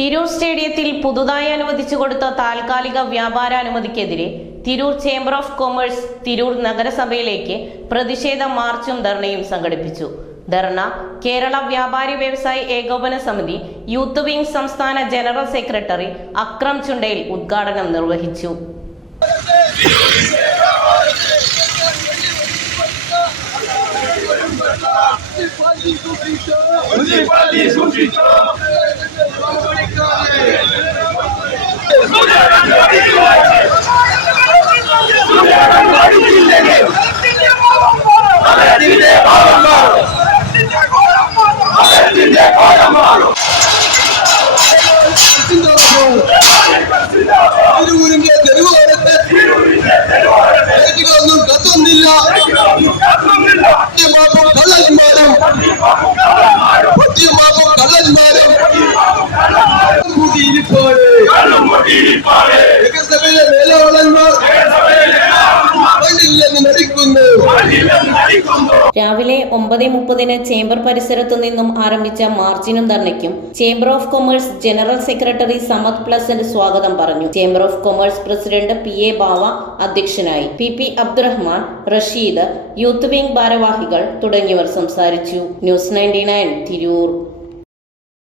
തിരൂർ സ്റ്റേഡിയത്തിൽ പുതുതായി അനുവദിച്ചു കൊടുത്ത താൽക്കാലിക വ്യാപാര അനുമതിക്കെതിരെ Tirur chamber of commerce Tirur നഗരസഭയിലേക്ക് പ്രതിഷേധ മാർച്ചും ധർണയും സംഘടിപ്പിച്ചു. ധർണ കേരള വ്യാപാരി വ്യവസായി ഏകോപന സമിതി യൂത്ത് വിംഗ് സംസ്ഥാന ജനറൽ സെക്രട്ടറി അക്രം ചുണ്ടയിൽ ഉദ്ഘാടനം നിർവഹിച്ചു. രാവിലെ 9:30 ചേംബർ പരിസരത്തു നിന്നും ആരംഭിച്ച മാർച്ചിനും ധർണയ്ക്കും chamber of commerce general secretary Samad Pleasant സ്വാഗതം പറഞ്ഞു. Chamber of commerce president PA Bava അധ്യക്ഷനായി. PP Abdurahman, Rasheed, youth wing ഭാരവാഹികൾ തുടങ്ങിയവർ സംസാരിച്ചു. ന്യൂസ് 99 തിരൂർ.